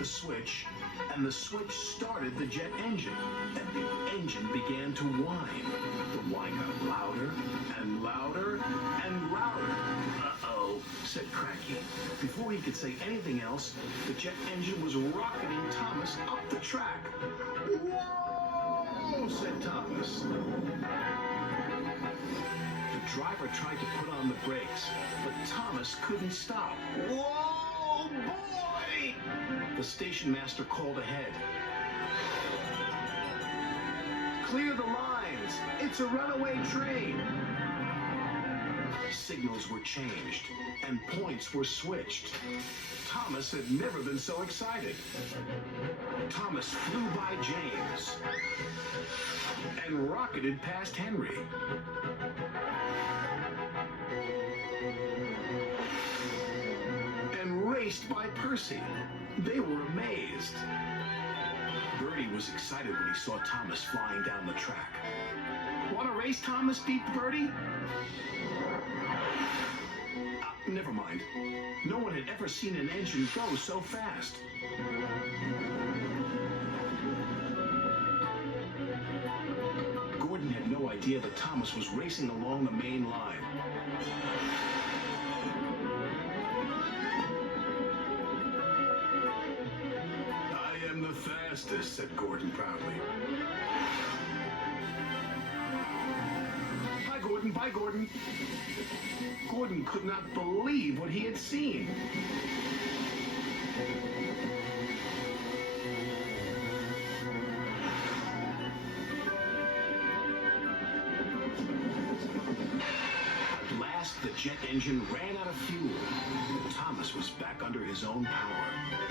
the switch, and the switch started the jet engine, and the engine began to whine. The whine got louder and louder and louder. Uh-oh, said Cracky. Before he could say anything else, the jet engine was rocketing Thomas up the track. Whoa, said Thomas. The driver tried to put on the brakes, but Thomas couldn't stop. Whoa, boy! The station master called ahead. Clear the lines! It's a runaway train! Signals were changed, and points were switched. Thomas had never been so excited. Thomas flew by James and rocketed past Henry. And raced by Percy. They were amazed. Bertie was excited when he saw Thomas flying down the track. Want to race, Thomas? Beeped Bertie. Never mind. No one had ever seen an engine go so fast. Gordon had no idea that Thomas was racing along the main line. I am the fastest, said Gordon proudly. Bye, Gordon. Bye, Gordon. Gordon could not believe what he had seen. At last, the jet engine ran out of fuel. Thomas was back under his own power.